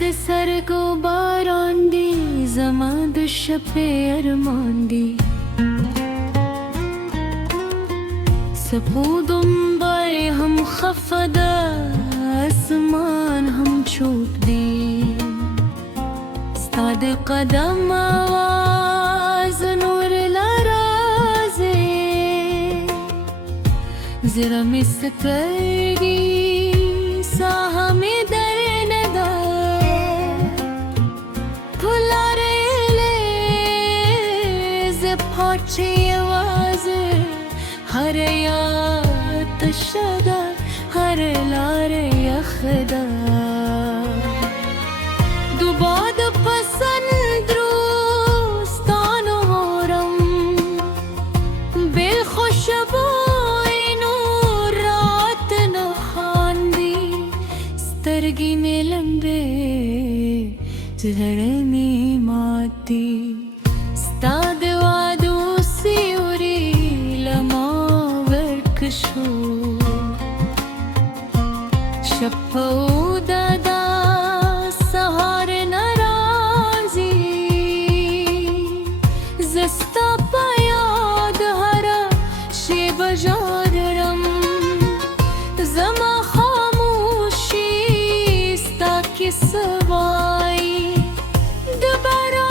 de sargo barandi zaman düşepe armandi सपूदुम बर हम खफदा आसमान हम छूट दी स्ताद कदम आवाज नूर लराजे जरा मिस करगी साह में दर नदा भुला रेले जे पहुंची आवाज हर यात शदा हर लारे यखदा दुबाद पसंद रोस्तानो रम बेखुशबू नूर रात न खांदी स्तरगी में लंबे झड़नी माती स्ताद वादू सी उरी शपौदा सहार नाराजी जस्ता पयाद हरा शे बजार रम जमा खामोशी स्ता की सवाई दोबारा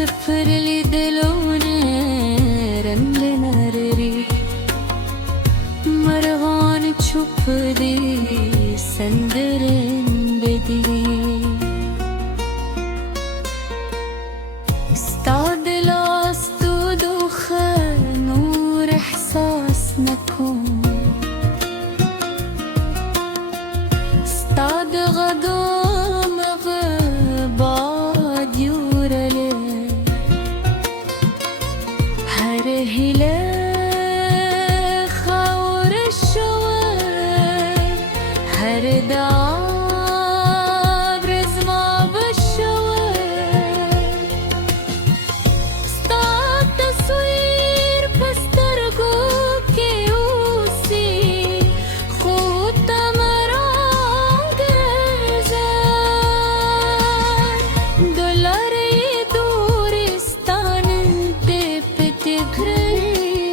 सफरली दिलोने रंग नररी मरवान छुप दी संदरन बदरी استعد لاست دخان نور احساس نكون استعد غدا مغباد يورلي هلا خور الشوار هر دعاب رزما بالشوار استعب تصوير بسترقو كيوسي خود تمران گرزان دولار دورستان انت پت گري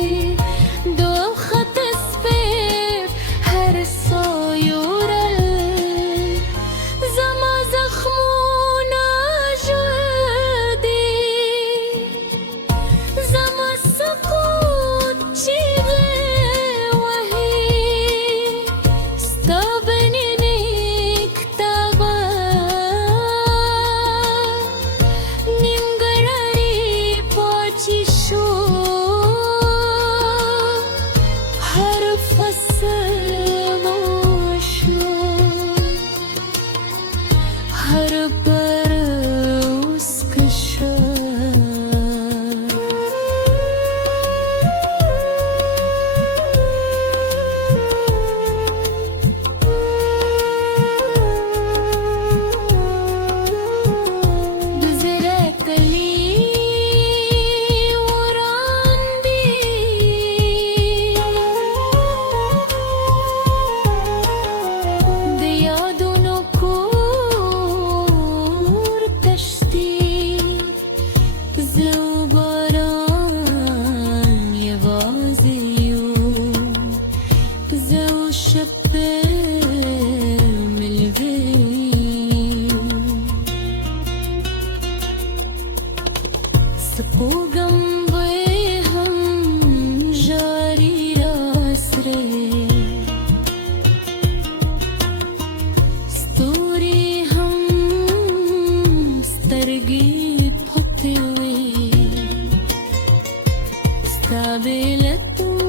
بیلتون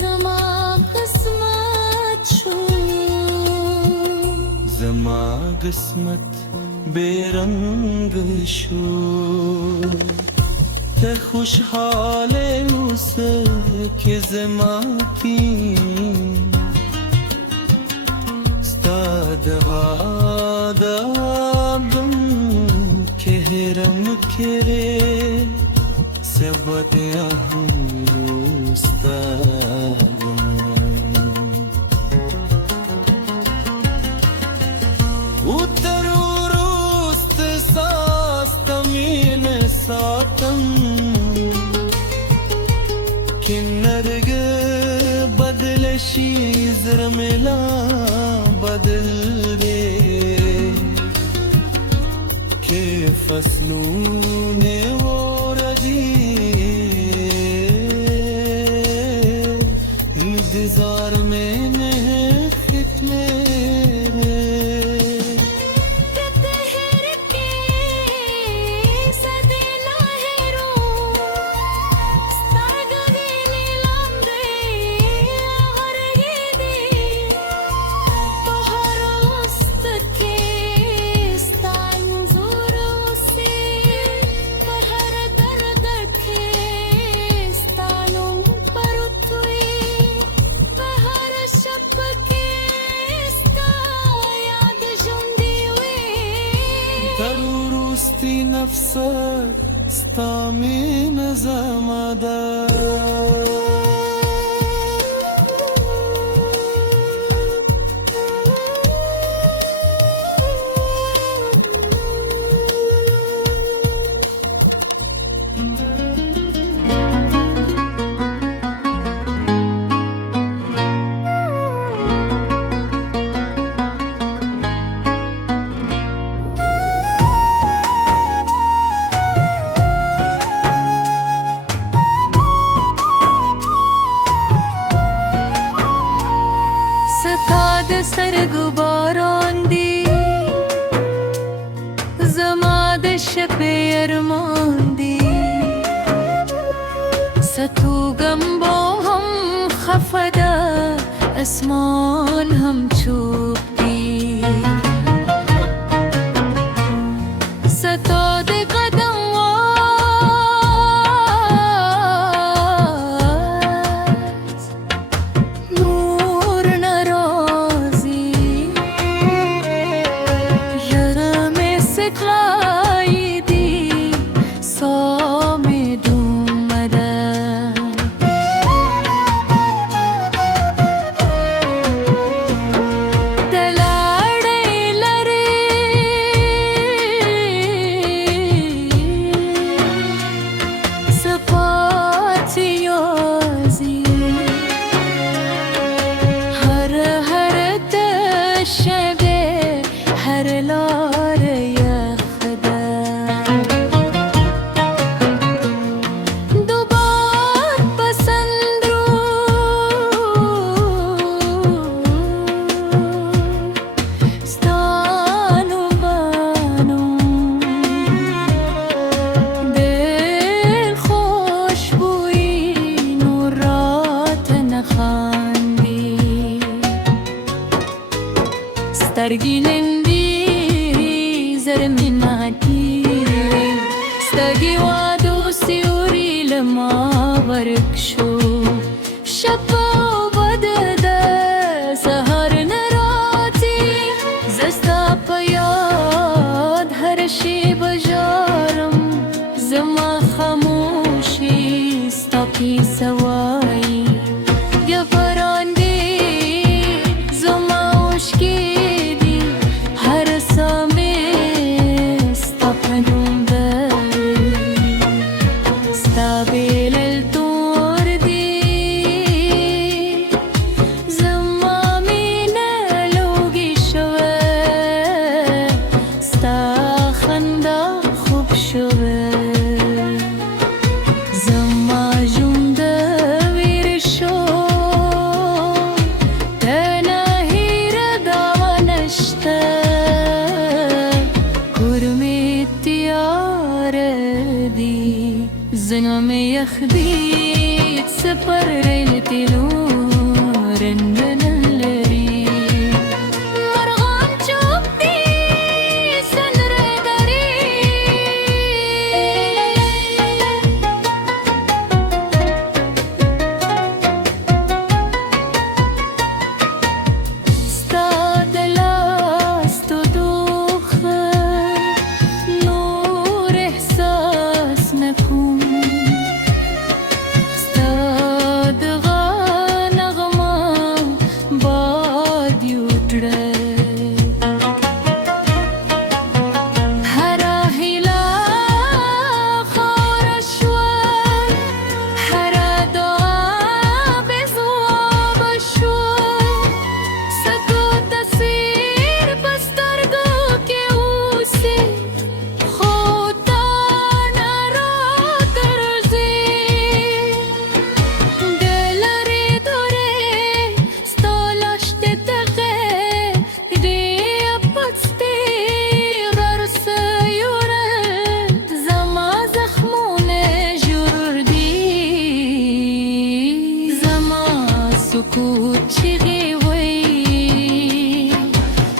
زما قسمت شد زما قسمت بیرنگ شد ته خوشحال اوسه که زما کی ستا دغادم که هرم کره سبت هم روستاگم ساتم किन्नरग बदल शीज़र मिला बदल गे के फसलों ने वो रजी इंतजार में फिक्र ضرورستی نفس ستا من زماده سرگ باران دی زما د شپ ارمان دی ستوگم با هم خفده اسمان هم چوب دی ستاد قدم سترګې لندې زرمناتي سترګې وادو سیوري لما ورک شو شپه بد ده سهار نه راځي زستا په یاد هر شی بژارم زما خاموشي ستا کیسه وایي بیا باران دی زما اوښکې زما ژوند سکوت چیغی وی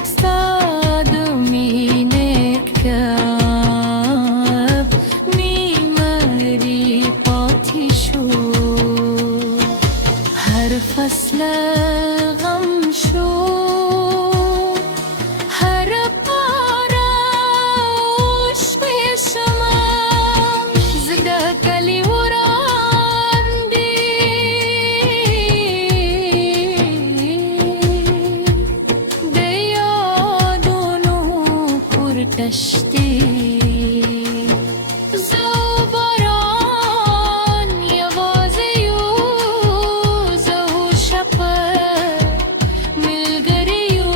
استاد مینک کب میمری پاتی شو هر فصل غم شو هر پاراش پیشما زده کلی تشتی زوباران یوازیو زو شپر ملگریو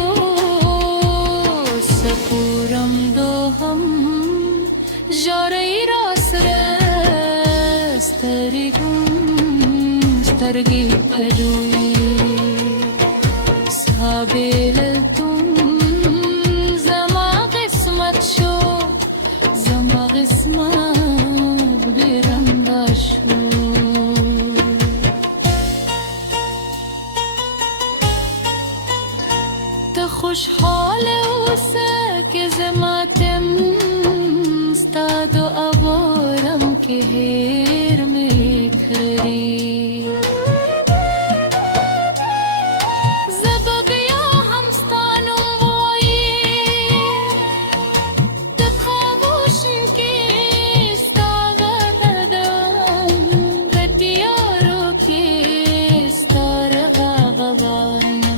سپورم دو هم جاری راس رستری کن سترگی پدوی سابیل خوشحال اوسه که زماتم استاد و ابارم که هیر میکری زبقیا همستانم وایی دخوابوشن که استاغ دادم ردیارو که استارغ غوانم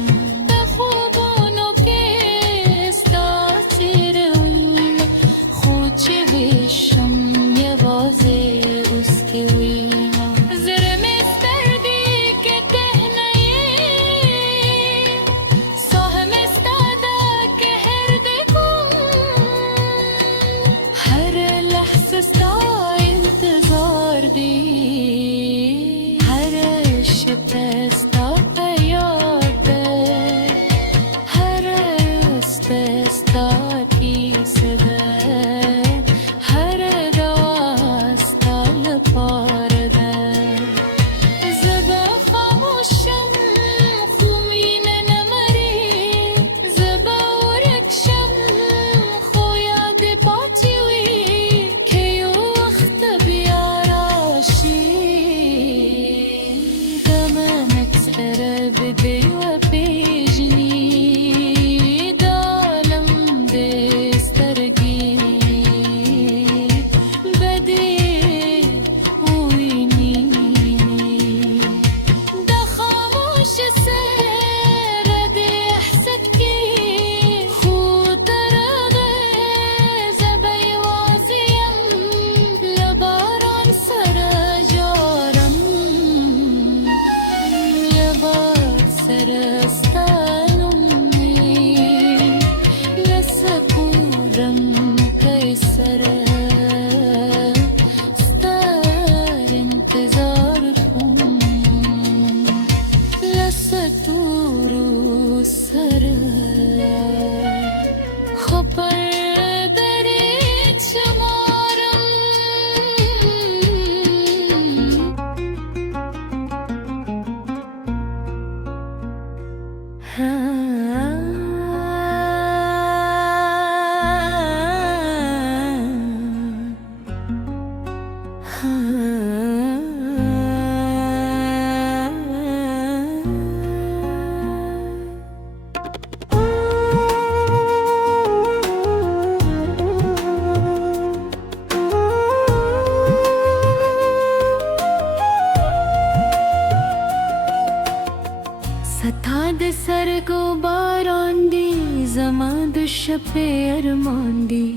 سر کو باران دی زمان دو شب ارمان دی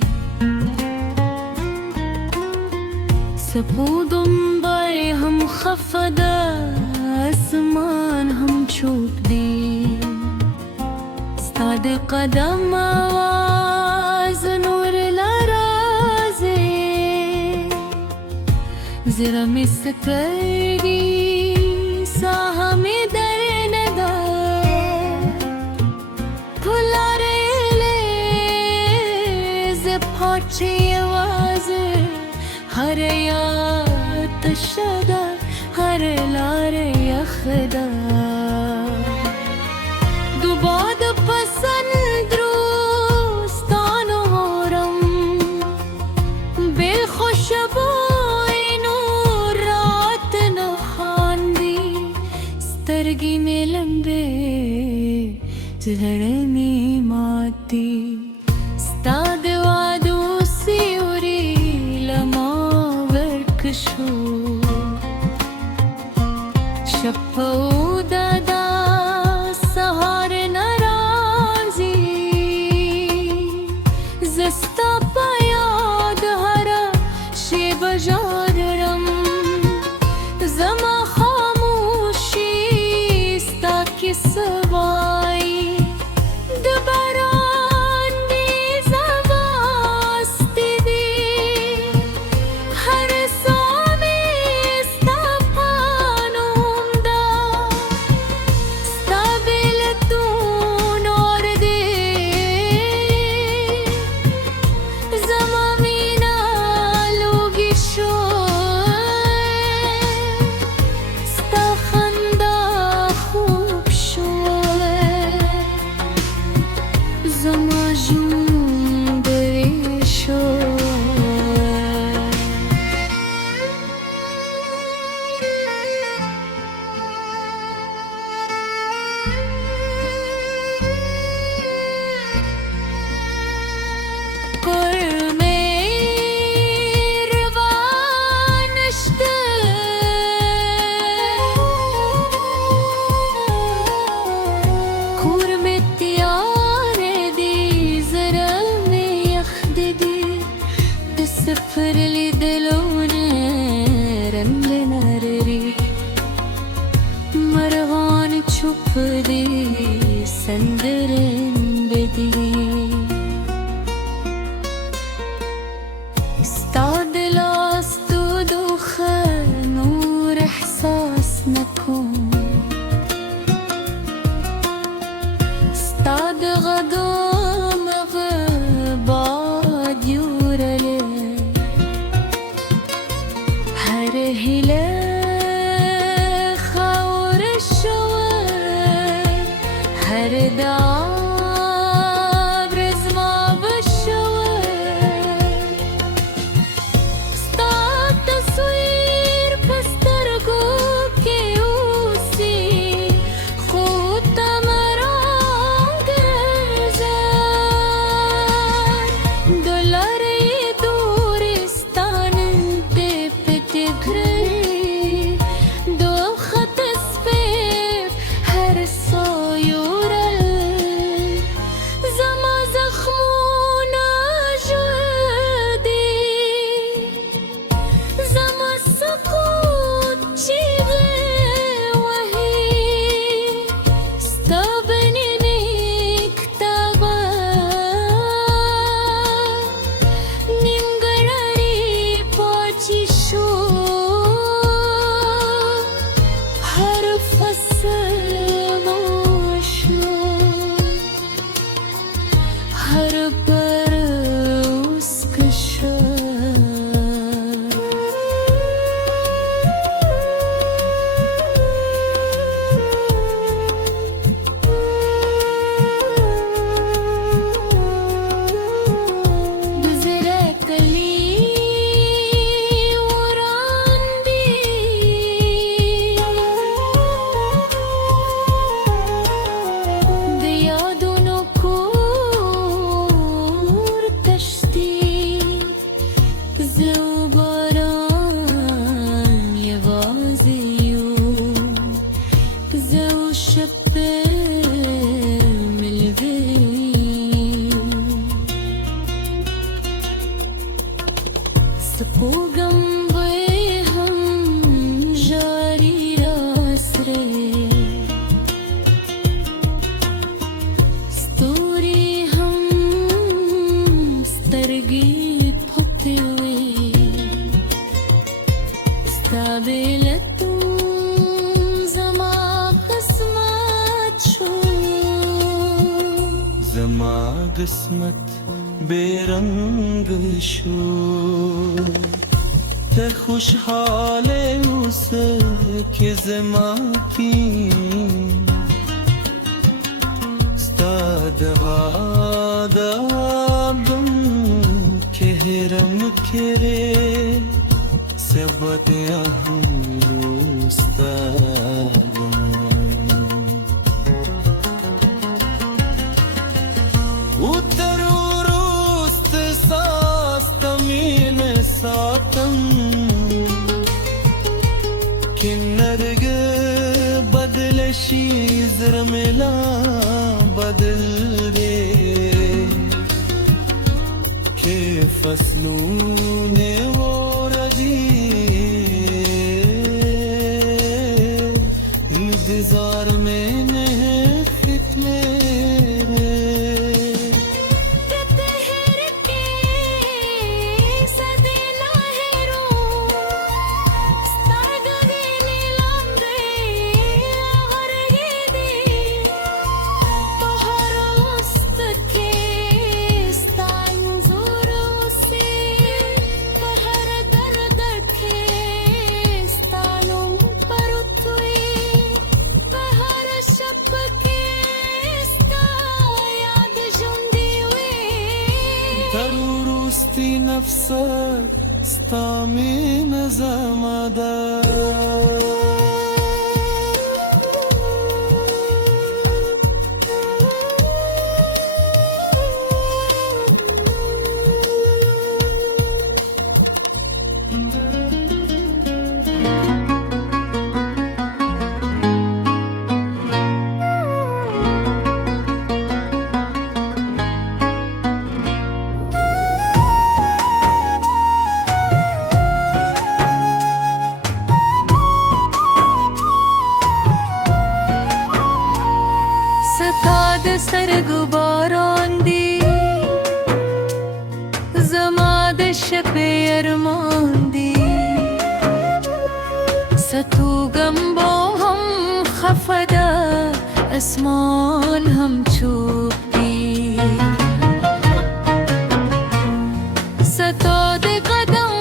سپودم باری هم خفدا اسمان هم چوب دی استاد قدم آواز نور لرازه زیرا می سترگی ساها می در ندا پاچه وازه هر یاد شده هر لاره یخدا पसंद दोस्तानोरम बेखुशबू रात न खांदी स्तरगी में लंबे झड़नी माती स्ताद वादू सिउरी लमा वर्कशू शपौदा सहार नाराजी जस्ता पायाद हरा शेब जादरम जमा खामोशी स्ता की सवाई दोबारा नीज़ावास्ती दी हर सामे स्ता पानुमदा स्ताबिल तून और दे जमा मीना लोगी स्ता खंदा खूब जमा जून दरेशो سفر لي دلونه رمل ناري مرغان چوپ دي سندرن بدي استعد لاستو دوخ نور احساس نكون استعد غضام بعد يورلي هر هلا خور الشوار هر دعاب رزما بالشوار استعد تصوير بسترقو كيوسي خود مران گرزان دولار دورستان دو خط سپید هر سایورل زما زخمون جدی زما سکوت چیغه وحی استبنی نکتابا نیمگراری پاچی شو هر فصل ماشو هر پر اسکشا بزرکلی سپوگم هم جاری راسره ستوری هم سترگی پتوی استابلتون زما قسمت شو زما قسمت बेरंग शो ते खुशहाल उस के ज़मा की دادم كهرم كري سبت أهم مستادم وتروست ساستمين ساتم كنرج بدل شي زرملا بدل रे के फसलों ने वो रजी इंतजार में ने कितने ضرورستي نفسك استعمين زمدان سر غباران دی زماد شب ارمان دی ستوگم با هم خفده اسمان هم چوبی ستاد قدم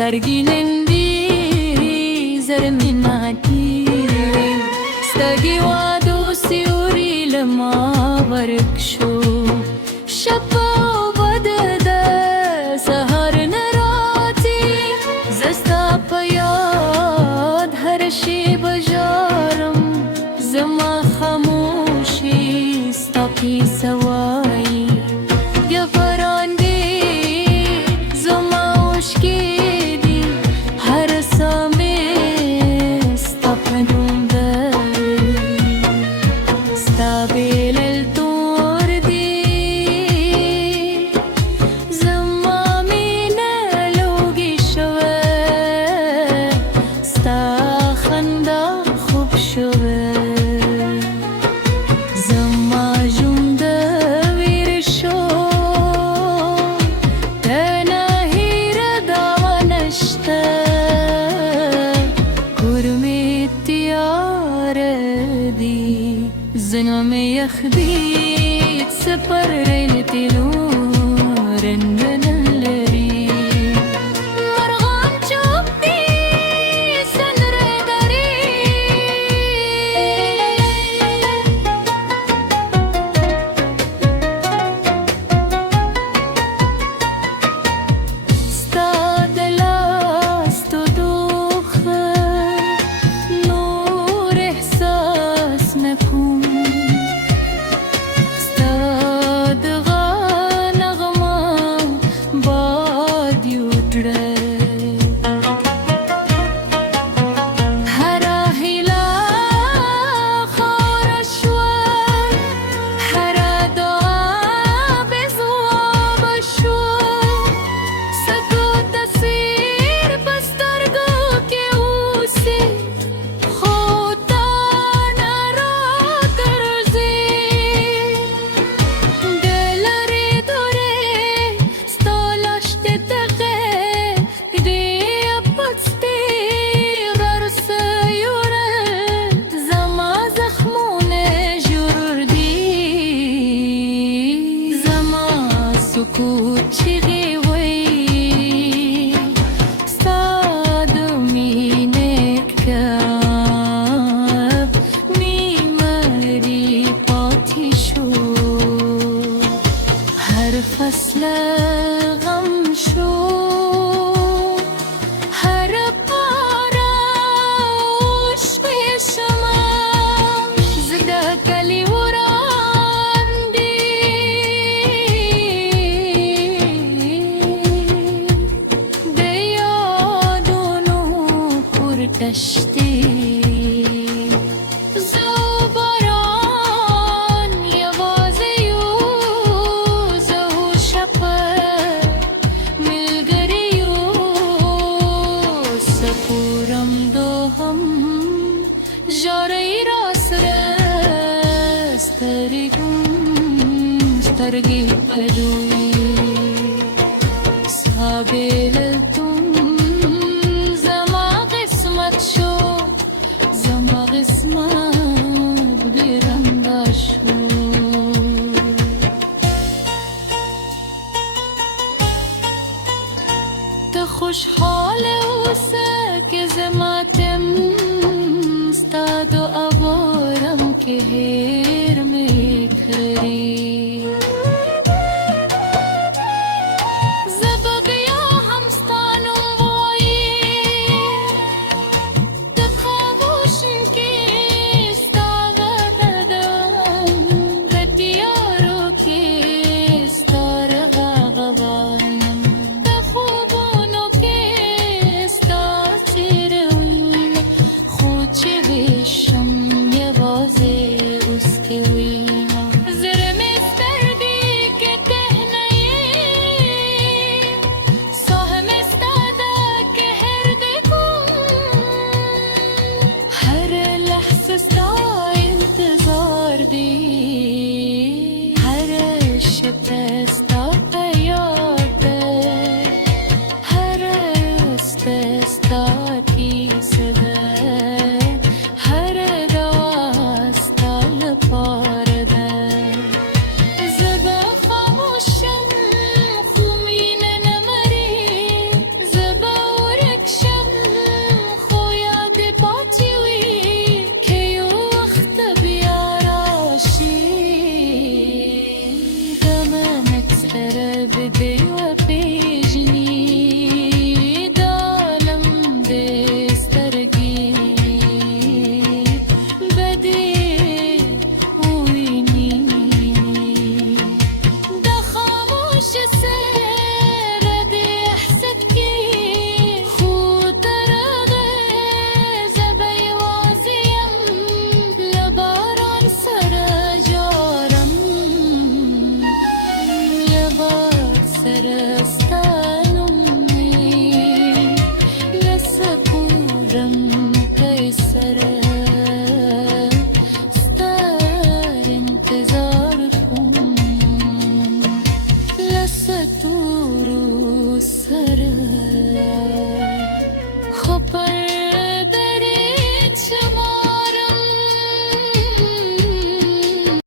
سترگینندی زرمناتی سترگی وادو سیوری لما ورکشو شپا بدد سهر نراتی زستا پیاد هر شی بجارم زما خموشی ستا پی سوایی زنم يخدي تسبر ريلتي لورن لري مرغان شوفتي سنر دري ستا کوچیقی وی ستاد مینه کب نیمری پاتی شو هر فصل غم شو هر پاراش شما زده کلی دشتی زوباران یوازیو زو شپر ملگریو سپورم دو هم جاری راس سترگی پدوی سابیل خوشحال اوسه که زماتم ستاد و عبارم که هیر میکری زبقیا همستانم بایی دخوابوشن که استاغددم ردیارو که استارغاغوانم Baby